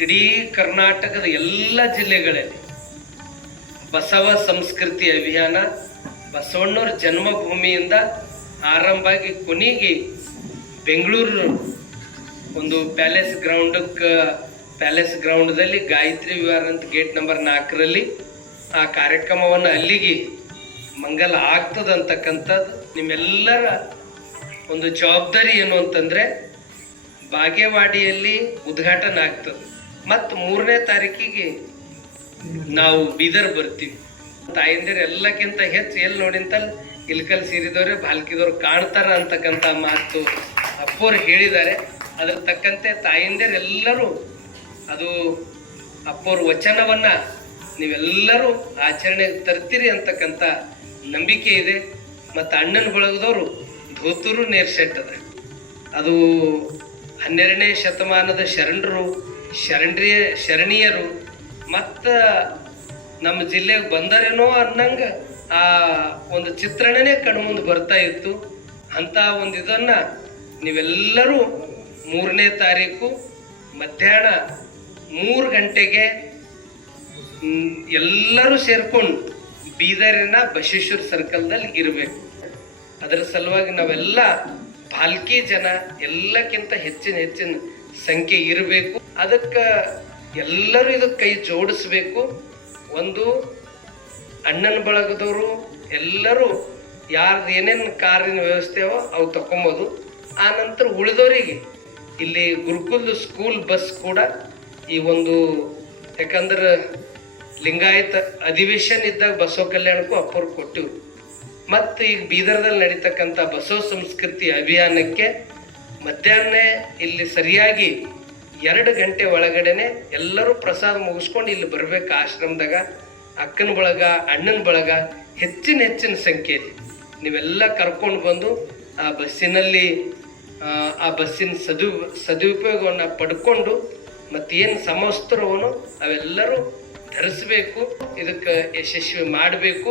ಇಡೀ ಕರ್ನಾಟಕದ ಎಲ್ಲ ಜಿಲ್ಲೆಗಳಲ್ಲಿ ಬಸವ ಸಂಸ್ಕೃತಿ ಅಭಿಯಾನ, ಬಸವಣ್ಣವ್ರ ಜನ್ಮಭೂಮಿಯಿಂದ ಆರಂಭ ಆಗಿ ಕೊನೆಗೆ ಬೆಂಗಳೂರು ಒಂದು ಪ್ಯಾಲೇಸ್ ಗ್ರೌಂಡಕ್ಕೆ, ಪ್ಯಾಲೇಸ್ ಗ್ರೌಂಡ್ದಲ್ಲಿ ಗಾಯತ್ರಿ ವಿಹಾರ ಅಂತ ಗೇಟ್ ನಂಬರ್ ನಾಲ್ಕರಲ್ಲಿ ಆ ಕಾರ್ಯಕ್ರಮವನ್ನು ಅಲ್ಲಿಗೆ ಮಂಗಲ ಆಗ್ತದಂತಕ್ಕಂಥದ್ದು ನಿಮ್ಮೆಲ್ಲರ ಒಂದು ಜವಾಬ್ದಾರಿ ಏನು ಅಂತಂದರೆ, ಬಾಗೇವಾಡಿಯಲ್ಲಿ ಉದ್ಘಾಟನೆ ಆಗ್ತದೆ. ಮತ್ತು ಮೂರನೇ ತಾರೀಕಿಗೆ ನಾವು ಬೀದರ್ ಬರ್ತೀವಿ. ತಾಯಂದಿರು ಎಲ್ಲಕ್ಕಿಂತ ಹೆಚ್ಚು ಎಲ್ಲಿ ನೋಡಿಂತಲ್ ಇಲ್ಕಲ್ ಸೀರಿದವ್ರೆ, ಬಾಲ್ಕಿದವ್ರು ಕಾಣ್ತಾರ ಅಂತಕ್ಕಂಥ ಮಾತು ಅಪ್ಪೋರು ಹೇಳಿದ್ದಾರೆ. ಅದ್ರ ತಕ್ಕಂತೆ ತಾಯಂದಿರೆಲ್ಲರೂ ಅದು ಅಪ್ಪೋರ ವಚನವನ್ನ ನೀವೆಲ್ಲರೂ ಆಚರಣೆಗೆ ತರ್ತೀರಿ ಅಂತಕ್ಕಂಥ ನಂಬಿಕೆ ಇದೆ. ಮತ್ತು ಅಣ್ಣನ ಬಳಗದವರು ಧೋತೂರು ನೇರ್ಸೆಟ್ಟದ ಅದು ಹನ್ನೆರಡನೇ ಶತಮಾನದ ಶರಣರು ಶರಣರಿಯ ಶರಣೀಯರು ಮತ್ತು ನಮ್ಮ ಜಿಲ್ಲೆಗೆ ಬಂದರೇನೋ ಅನ್ನಂಗ ಆ ಒಂದು ಚಿತ್ರಣನೇ ಕಣ್ಮುಂದೆ ಬರ್ತಾ ಇತ್ತು. ಅಂಥ ಒಂದು ಇದನ್ನು ನೀವೆಲ್ಲರೂ ಮೂರನೇ ತಾರೀಕು ಮಧ್ಯಾಹ್ನ ಮೂರು ಗಂಟೆಗೆ ಎಲ್ಲರೂ ಸೇರ್ಕೊಂಡು ಬೀದರಿನ ಬಸವೇಶ್ವರ ಸರ್ಕಲ್ದಲ್ಲಿ ಇರಬೇಕು. ಅದರ ಸಲುವಾಗಿ ನಾವೆಲ್ಲ ಪಾಲ್ಕಿ ಜನ, ಎಲ್ಲಕ್ಕಿಂತ ಹೆಚ್ಚಿನ ಹೆಚ್ಚಿನ ಸಂಖ್ಯೆ ಇರಬೇಕು. ಅದಕ್ಕೆ ಎಲ್ಲರೂ ಇದಕ್ಕೆ ಕೈ ಜೋಡಿಸ್ಬೇಕು. ಒಂದು ಅಣ್ಣನ ಬಳಗದವರು ಎಲ್ಲರೂ ಯಾರ್ದು ಏನೇನು ಕಾರಿನ ವ್ಯವಸ್ಥೆ ಅವೋ ಅವು ತಗೊಂಬೋದು ಆ ನಂತರ ಉಳಿದವರಿಗೆ ಇಲ್ಲಿ ಗುರುಕುಲ್ ಸ್ಕೂಲ್ ಬಸ್ ಕೂಡ ಈ ಒಂದು ಯಾಕಂದ್ರೆ ಲಿಂಗಾಯತ ಅಧಿವೇಶನ್ ಇದ್ದಾಗ ಬಸವ ಕಲ್ಯಾಣಕ್ಕೂ ಅಪ್ಪರು ಕೊಟ್ಟಿವು ಮತ್ತು ಈಗ ಬೀದರ್ದಲ್ಲಿ ನಡೀತಕ್ಕಂಥ ಬಸವ ಸಂಸ್ಕೃತಿ ಅಭಿಯಾನಕ್ಕೆ ಮಧ್ಯಾಹ್ನ ಇಲ್ಲಿ ಸರಿಯಾಗಿ ಎರಡು ಗಂಟೆ ಒಳಗಡೆನೆ ಎಲ್ಲರೂ ಪ್ರಸಾದ ಮುಗಿಸ್ಕೊಂಡು ಇಲ್ಲಿ ಬರ್ಬೇಕು ಆಶ್ರಮದಾಗ ಅಕ್ಕನ ಬಳಗ ಅಣ್ಣನ ಬಳಗ ಹೆಚ್ಚಿನ ಹೆಚ್ಚಿನ ಸಂಖ್ಯೆಯಲ್ಲಿ. ನೀವೆಲ್ಲ ಕರ್ಕೊಂಡು ಬಂದು ಆ ಬಸ್ಸಿನಲ್ಲಿ ಆ, ಬಸ್ಸಿನ ಸದು ಸದುಪಯೋಗವನ್ನು ಪಡ್ಕೊಂಡು ಮತ್ತೇನು ಸಮವಸ್ತ್ರವನ್ನು ಅವೆಲ್ಲರೂ ಧರಿಸಬೇಕು ಇದಕ್ಕೆ ಯಶಸ್ವಿ ಮಾಡಬೇಕು.